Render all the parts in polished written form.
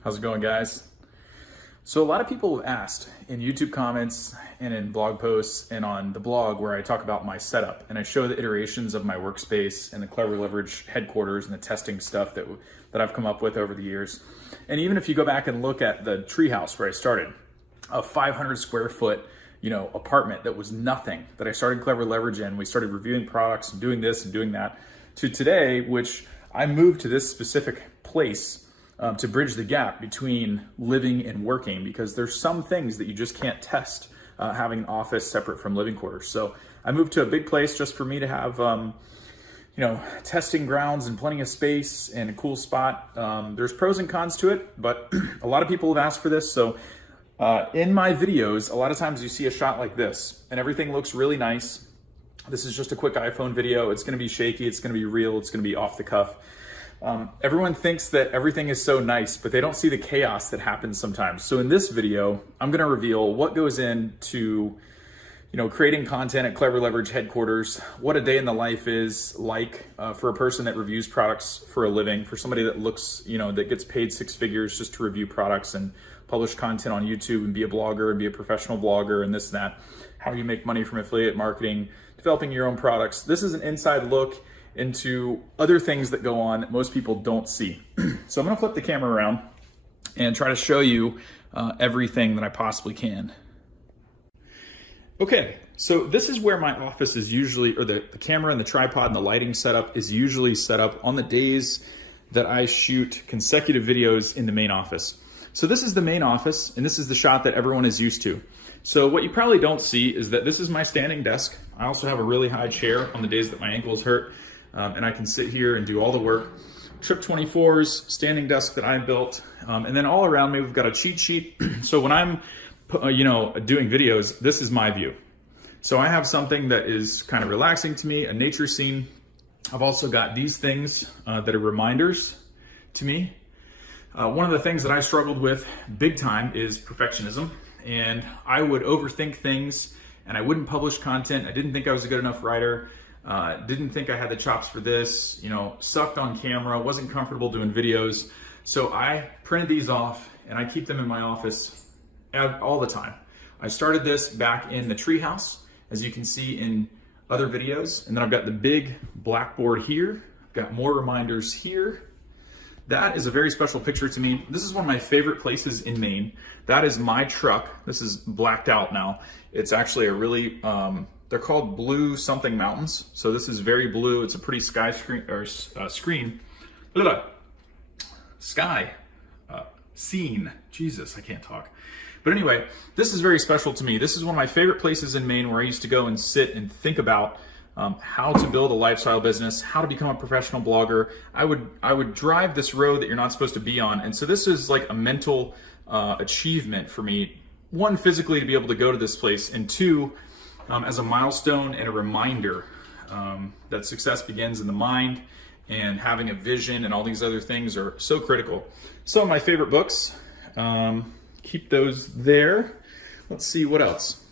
How's it going, guys? So a lot of people have asked in YouTube comments and in blog posts and on the blog where I talk about my setup and I show the iterations of my workspace and the Clever Leverage headquarters and the testing stuff that I've come up with over the years. And even if you go back and look at the treehouse where I started, a 500 square foot apartment that was nothing, that I started Clever Leverage in, we started reviewing products and doing this and doing that, to today, which I moved to this specific place to bridge the gap between living and working, because there's some things that you just can't test having an office separate from living quarters. So I moved to a big place just for me to have testing grounds and plenty of space and a cool spot. There's pros and cons to it, but a lot of people have asked for this. So in my videos, a lot of times you see a shot like this and everything looks really nice. This is just a quick iPhone video. It's gonna be shaky, it's gonna be real, it's gonna be off the cuff. Everyone thinks that everything is so nice, but they don't see the chaos that happens sometimes. So in this video, I'm gonna reveal what goes into creating content at Clever Leverage headquarters, what a day in the life is like for a person that reviews products for a living, for somebody that looks, that gets paid 6 figures just to review products and publish content on YouTube and be a blogger and be a professional vlogger and this and that, how you make money from affiliate marketing, developing your own products. This is an inside look into other things that go on that most people don't see. So I'm gonna flip the camera around and try to show you everything that I possibly can. Okay, so this is where my office is usually, or the camera and the tripod and the lighting setup is usually set up on the days that I shoot consecutive videos in the main office. So this is the main office, and this is the shot that everyone is used to. So what you probably don't see is that this is my standing desk. I also have a really high chair on the days that my ankles hurt, and I can sit here and do all the work. Trip 24s, standing desk that I built, and then all around me we've got a cheat sheet. So when I'm doing videos, this is my view. So I have something that is kind of relaxing to me, a nature scene. I've also got these things that are reminders to me. One of the things that I struggled with big time is perfectionism, and I would overthink things and I wouldn't publish content. I didn't think I was a good enough writer. Didn't think I had the chops for this, sucked on camera, wasn't comfortable doing videos. So I printed these off and I keep them in my office all the time. I started this back in the treehouse, as you can see in other videos. And then I've got the big blackboard here. I've got more reminders here. That is a very special picture to me. This is one of my favorite places in Maine. That is my truck. This is blacked out now. It's actually a really, they're called blue something mountains. So this is very blue. It's a pretty sky screen, or screen. Sky scene. Jesus, I can't talk. But anyway, this is very special to me. This is one of my favorite places in Maine where I used to go and sit and think about how to build a lifestyle business, how to become a professional blogger. I would drive this road that you're not supposed to be on. And so this is like a mental achievement for me. One, physically to be able to go to this place, and two, as a milestone and a reminder that success begins in the mind, and having a vision and all these other things are so critical. Some of my favorite books, keep those there. Let's see what else.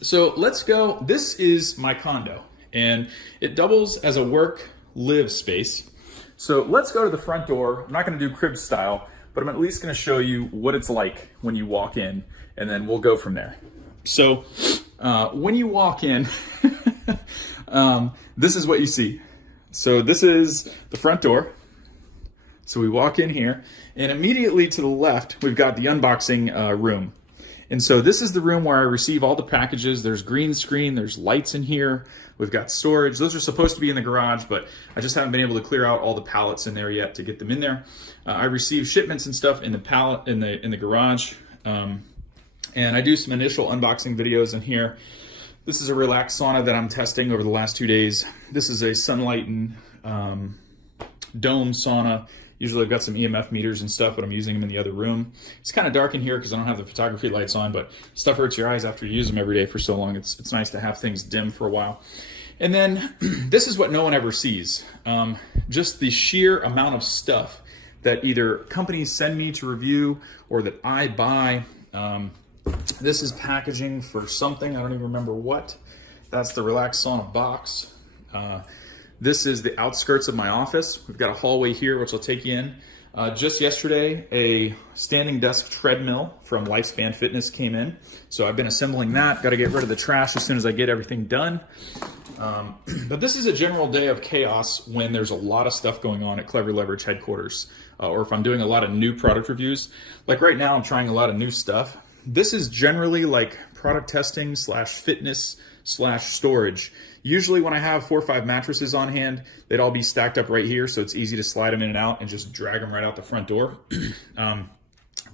So let's go, this is my condo and it doubles as a work-live space. So let's go to the front door. I'm not gonna do crib style, but I'm at least gonna show you what it's like when you walk in, and then we'll go from there. So when you walk in, this is what you see. So this is the front door. So we walk in here, and immediately to the left, we've got the unboxing room. And so this is the room where I receive all the packages. There's green screen, there's lights in here. We've got storage. Those are supposed to be in the garage, but I just haven't been able to clear out all the pallets in there yet to get them in there. I receive shipments and stuff in the pallet in the garage. And I do some initial unboxing videos in here. This is a relaxed sauna that I'm testing over the last 2 days. This is a sunlight and dome sauna. Usually I've got some EMF meters and stuff, but I'm using them in the other room. It's kind of dark in here because I don't have the photography lights on, but stuff hurts your eyes after you use them every day for so long. It's nice to have things dim for a while. And then this is what no one ever sees. Just the sheer amount of stuff that either companies send me to review or that I buy. This is packaging for something, I don't even remember what. That's the Relax Sauna box. This is the outskirts of my office. We've got a hallway here, which will take you in. Just yesterday, a standing desk treadmill from Lifespan Fitness came in. So I've been assembling that. Got to get rid of the trash as soon as I get everything done. But this is a general day of chaos when there's a lot of stuff going on at Clever Leverage headquarters, or if I'm doing a lot of new product reviews. Like right now, I'm trying a lot of new stuff. This is generally like product testing / fitness / storage. Usually when I have 4 or 5 mattresses on hand, they'd all be stacked up right here, so it's easy to slide them in and out and just drag them right out the front door.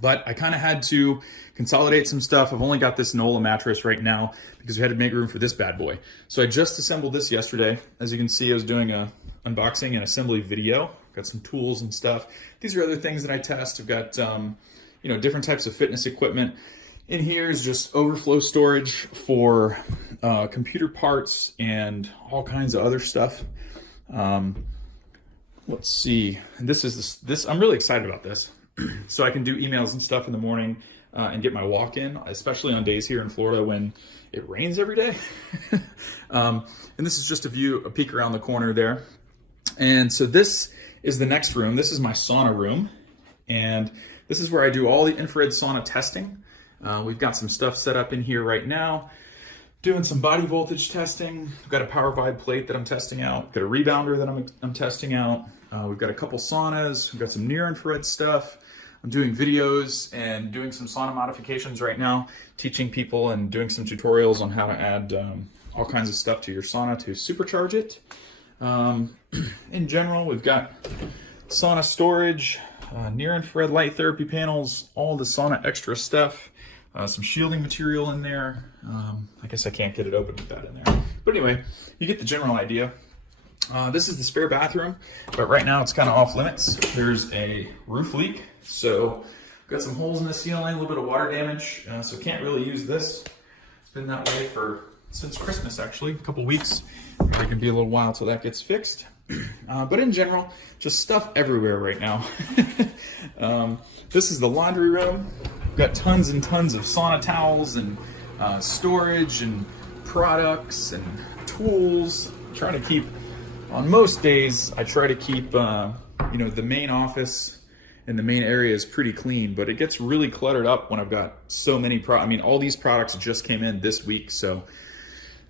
But I kind of had to consolidate some stuff. I've only got this NOLA mattress right now because we had to make room for this bad boy. So I just assembled this yesterday. As you can see, I was doing a unboxing and assembly video. Got some tools and stuff. These are other things that I test. I've got different types of fitness equipment. In here is just overflow storage for computer parts and all kinds of other stuff. Let's see. This I'm really excited about this. So I can do emails and stuff in the morning and get my walk in, especially on days here in Florida when it rains every day. And this is just a peek around the corner there. And so this is the next room. This is my sauna room. And this is where I do all the infrared sauna testing. We've got some stuff set up in here right now, doing some body voltage testing. We've got a power vibe plate that I'm testing out. Got a rebounder that I'm testing out. We've got a couple saunas. We've got some near infrared stuff. I'm doing videos and doing some sauna modifications right now, teaching people and doing some tutorials on how to add all kinds of stuff to your sauna to supercharge it. In general, we've got sauna storage, near infrared light therapy panels, all the sauna extra stuff, some shielding material in there. I guess I can't get it open with that in there. But anyway, you get the general idea. This is the spare bathroom, but right now it's kind of off limits. There's a roof leak, so got some holes in the ceiling, a little bit of water damage, so can't really use this. It's been that way since Christmas, actually, a couple weeks. Probably can be a little while till that gets fixed. But in general, just stuff everywhere right now. This is the laundry room. We've got tons and tons of sauna towels and storage and products and tools. Trying to keep, on most days, I try to keep the main office and the main area is pretty clean, but it gets really cluttered up when I've got so many all these products just came in this week, so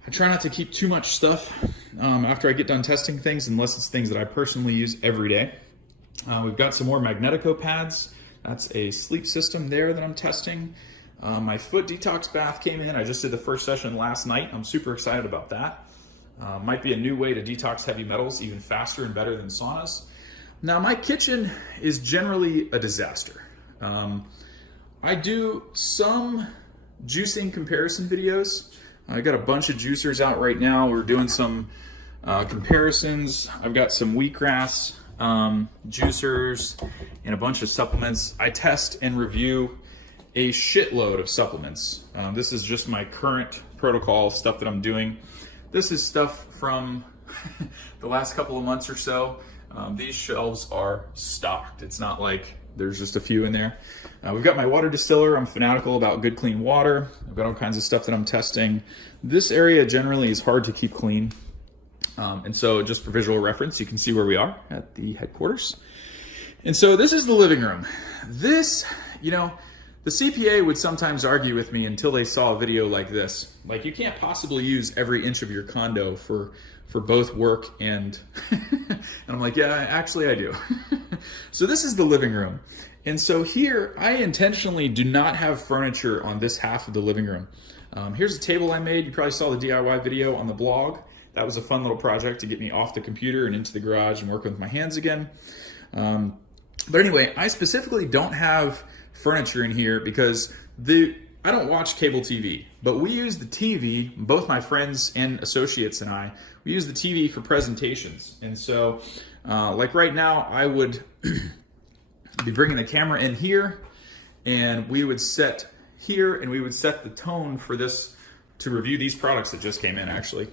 I try not to keep too much stuff after I get done testing things, unless it's things that I personally use every day. We've got some more Magnetico pads. That's a sleep system there that I'm testing. My foot detox bath came in. I just did the first session last night. I'm super excited about that. Might be a new way to detox heavy metals even faster and better than saunas. Now, my kitchen is generally a disaster. I do some juicing comparison videos. I got a bunch of juicers out right now. We're doing some comparisons. I've got some wheatgrass juicers and a bunch of supplements. I test and review a shitload of supplements. This is just my current protocol stuff that I'm doing. This is stuff from the last couple of months or so. These shelves are stocked. It's not like there's just a few in there. We've got my water distiller. I'm fanatical about good, clean water. I've got all kinds of stuff that I'm testing. This area generally is hard to keep clean. And so just for visual reference, you can see where we are at the headquarters. And so this is the living room. This, the CPA would sometimes argue with me until they saw a video like this. Like, you can't possibly use every inch of your condo for both work and and I'm like, yeah, actually I do. So this is the living room. And so here, I intentionally do not have furniture on this half of the living room. Here's a table I made. You probably saw the DIY video on the blog. That was a fun little project to get me off the computer and into the garage and working with my hands again. But anyway, I specifically don't have furniture in here because I don't watch cable TV, but we use the TV, both my friends and associates and I, we use the TV for presentations. And so, like right now, I would be bringing the camera in here, and we would set here, and we would set the tone for this to review these products that just came in, actually.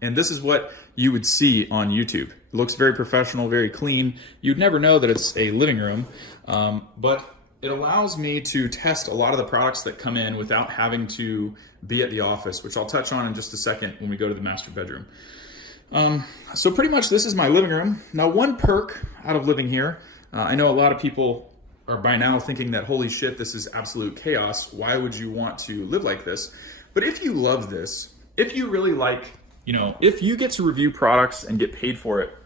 And this is what you would see on YouTube. It looks very professional, very clean. You'd never know that it's a living room, but it allows me to test a lot of the products that come in without having to be at the office, which I'll touch on in just a second when we go to the master bedroom. So pretty much this is my living room. Now, one perk out of living here, I know a lot of people are by now thinking that, holy shit, this is absolute chaos. Why would you want to live like this? But if you love this, if you really like, if you get to review products and get paid for it,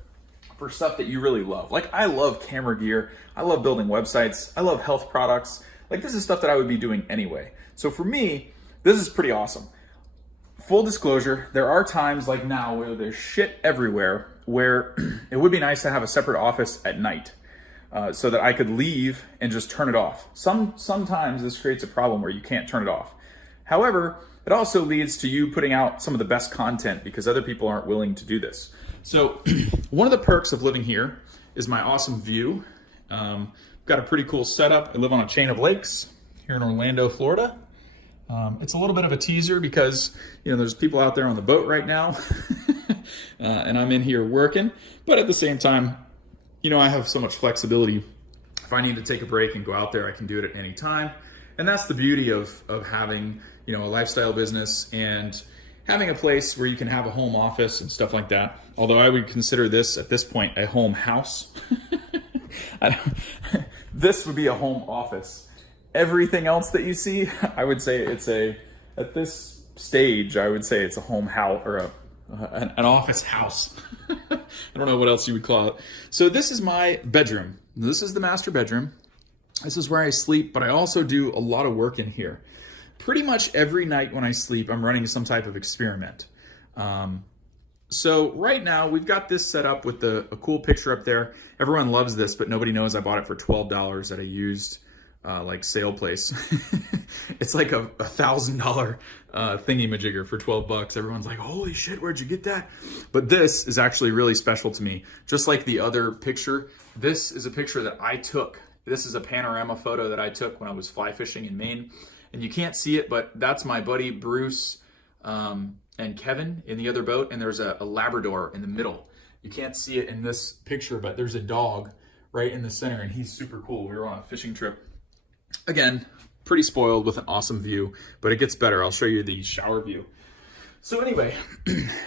for stuff that you really love. Like, I love camera gear. I love building websites. I love health products. Like, this is stuff that I would be doing anyway. So for me, this is pretty awesome. Full disclosure, there are times like now where there's shit everywhere where it would be nice to have a separate office at night so that I could leave and just turn it off. Sometimes this creates a problem where you can't turn it off. However, it also leads to you putting out some of the best content because other people aren't willing to do this. So one of the perks of living here is my awesome view. Got a pretty cool setup. I live on a chain of lakes here in Orlando, Florida. It's a little bit of a teaser because, there's people out there on the boat right now and I'm in here working. But at the same time, I have so much flexibility. If I need to take a break and go out there, I can do it at any time. And that's the beauty of having, a lifestyle business and having a place where you can have a home office and stuff like that. Although I would consider this, at this point, a home house. This would be a home office. Everything else that you see, I would say at this stage, I would say it's a home house or an office house. I don't know what else you would call it. So this is my bedroom. This is the master bedroom. This is where I sleep, but I also do a lot of work in here. Pretty much every night when I sleep, I'm running some type of experiment. So right now we've got this set up with a cool picture up there. Everyone loves this, but nobody knows I bought it for $12 at a used sale place. It's like a $1,000 thingy-majigger for 12 bucks. Everyone's like, holy shit, where'd you get that? But this is actually really special to me. Just like the other picture, this is a picture that I took. This is a panorama photo that I took when I was fly fishing in Maine. And you can't see it, but that's my buddy Bruce and Kevin in the other boat, and there's a Labrador in the middle. You can't see it in this picture, but there's a dog right in the center, and he's super cool. We were on a fishing trip. Again, pretty spoiled with an awesome view, but it gets better. I'll show you the shower view. So anyway,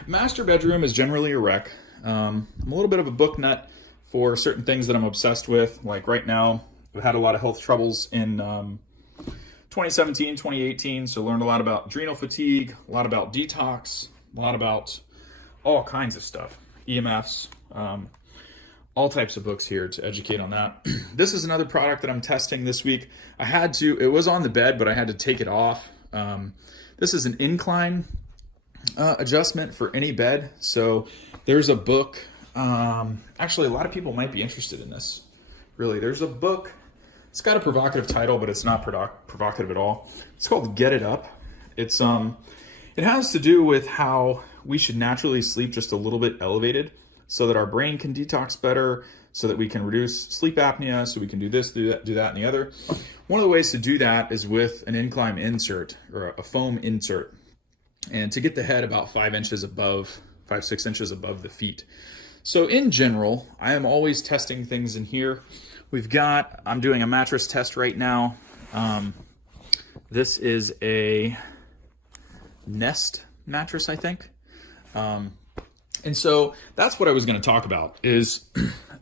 master bedroom is generally a wreck. I'm a little bit of a book nut for certain things that I'm obsessed with. Like right now, I've had a lot of health troubles in 2017, 2018, so learned a lot about adrenal fatigue, a lot about detox, a lot about all kinds of stuff, EMFs, all types of books here to educate on that. This is another product that I'm testing this week. It was on the bed, but I had to take it off. This is an incline adjustment for any bed. So there's a book. Actually, a lot of people might be interested in this. Really, there's a book. It's got a provocative title, but it's not provocative at all. It's called Get It Up. It has to do with how we should naturally sleep just a little bit elevated so that our brain can detox better, so that we can reduce sleep apnea, so we can do this, do that, and the other. One of the ways to do that is with an incline insert or a foam insert, and to get the head about 5, 6 inches above the feet. So in general, I am always testing things in here. I'm doing a mattress test right now. This is a Nest mattress, I think. And so that's what I was going to talk about is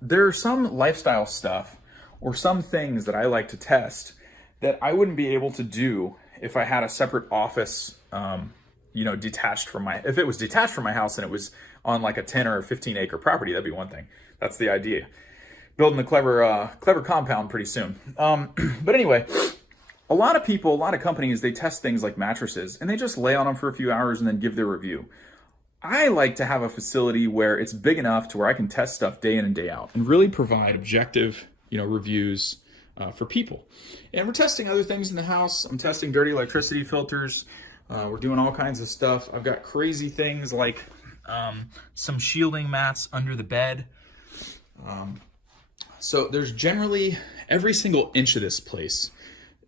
there's some lifestyle stuff or some things that I like to test that I wouldn't be able to do if I had a separate office, detached from if it was detached from my house and it was on like a 10 or 15 acre property, that'd be one thing. That's the idea. Building a clever compound pretty soon. But anyway, a lot of companies, they test things like mattresses and they just lay on them for a few hours and then give their review. I like to have a facility where it's big enough to where I can test stuff day in and day out and really provide objective, reviews for people. And we're testing other things in the house. I'm testing dirty electricity filters. We're doing all kinds of stuff. I've got crazy things like some shielding mats under the bed. So there's generally every single inch of this place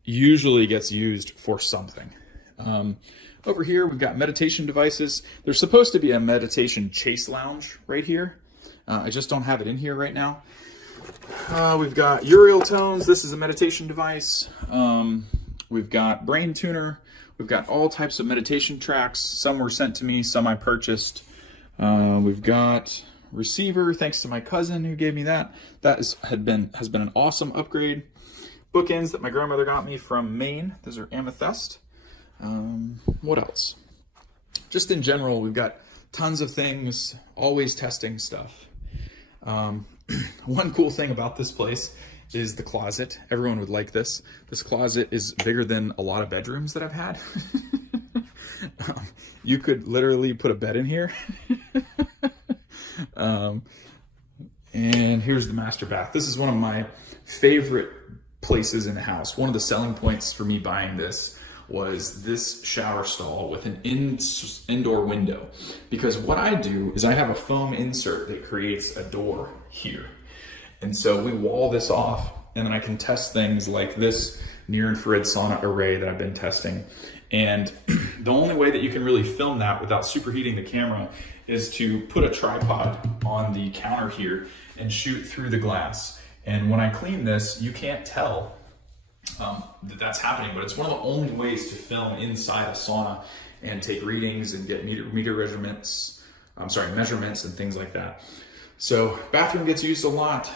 usually gets used for something. Over here, we've got meditation devices. There's supposed to be a meditation chase lounge right here. I just don't have it in here right now. We've got Uriel tones. This is a meditation device. We've got brain tuner. We've got all types of meditation tracks. Some were sent to me, some I purchased. We've got receiver, thanks to my cousin who gave me that. That has been an awesome upgrade. Bookends that my grandmother got me from Maine. Those are amethyst. What else? Just in general, we've got tons of things, always testing stuff. One cool thing about this place is the closet. Everyone would like this. This closet is bigger than a lot of bedrooms that I've had. You could literally put a bed in here. And here's the master bath. This is one of my favorite places in the house. One of the selling points for me buying this was this shower stall with an indoor window. Because what I do is I have a foam insert that creates a door here. And so we wall this off, and then I can test things like this near-infrared sauna array that I've been testing. And the only way that you can really film that without superheating the camera is to put a tripod on the counter here and shoot through the glass. And when I clean this, you can't tell that that's happening, but it's one of the only ways to film inside a sauna and take readings and get measurements and things like that. So bathroom gets used a lot.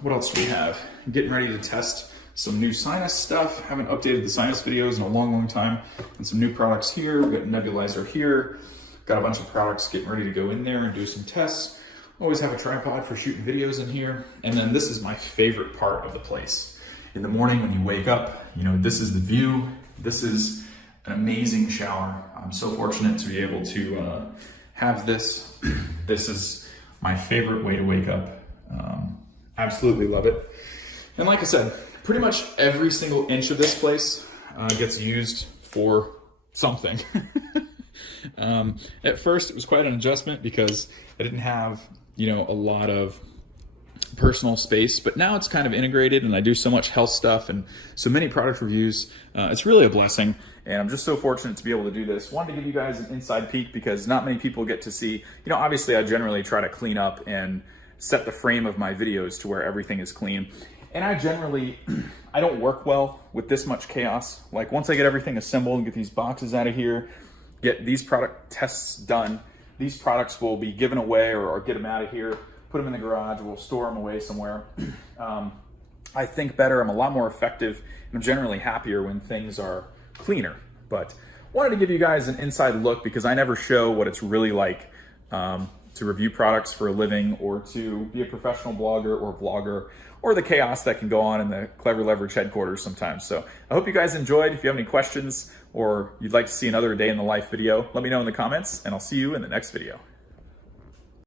What else do we have? I'm getting ready to test some new sinus stuff. Haven't updated the sinus videos in a long time. And some new products here. We've got nebulizer here. Got a bunch of products getting ready to go in there and do some tests. Always have a tripod for shooting videos in here. And then this is my favorite part of the place. In the morning when you wake up, you know, this is the view. This is an amazing shower. I'm so fortunate to be able to have this. This is my favorite way to wake up. Absolutely love it. And like I said, pretty much every single inch of this place gets used for something. At first, it was quite an adjustment because I didn't have, you know, a lot of personal space, but now it's kind of integrated and I do so much health stuff and so many product reviews. It's really a blessing, and I'm just so fortunate to be able to do this. Wanted to give you guys an inside peek because not many people get to see, you know, obviously I generally try to clean up and set the frame of my videos to where everything is clean. And I generally, I don't work well with this much chaos. Like once I get everything assembled and get these boxes out of here, get these product tests done, these products will be given away or get them out of here, put them in the garage, we'll store them away somewhere. I think better, I'm a lot more effective, and I'm generally happier when things are cleaner. But wanted to give you guys an inside look because I never show what it's really like to review products for a living or to be a professional blogger or vlogger, or the chaos that can go on in the Clever Leverage headquarters sometimes. So I hope you guys enjoyed. If you have any questions or you'd like to see another day in the life video, let me know in the comments, and I'll see you in the next video.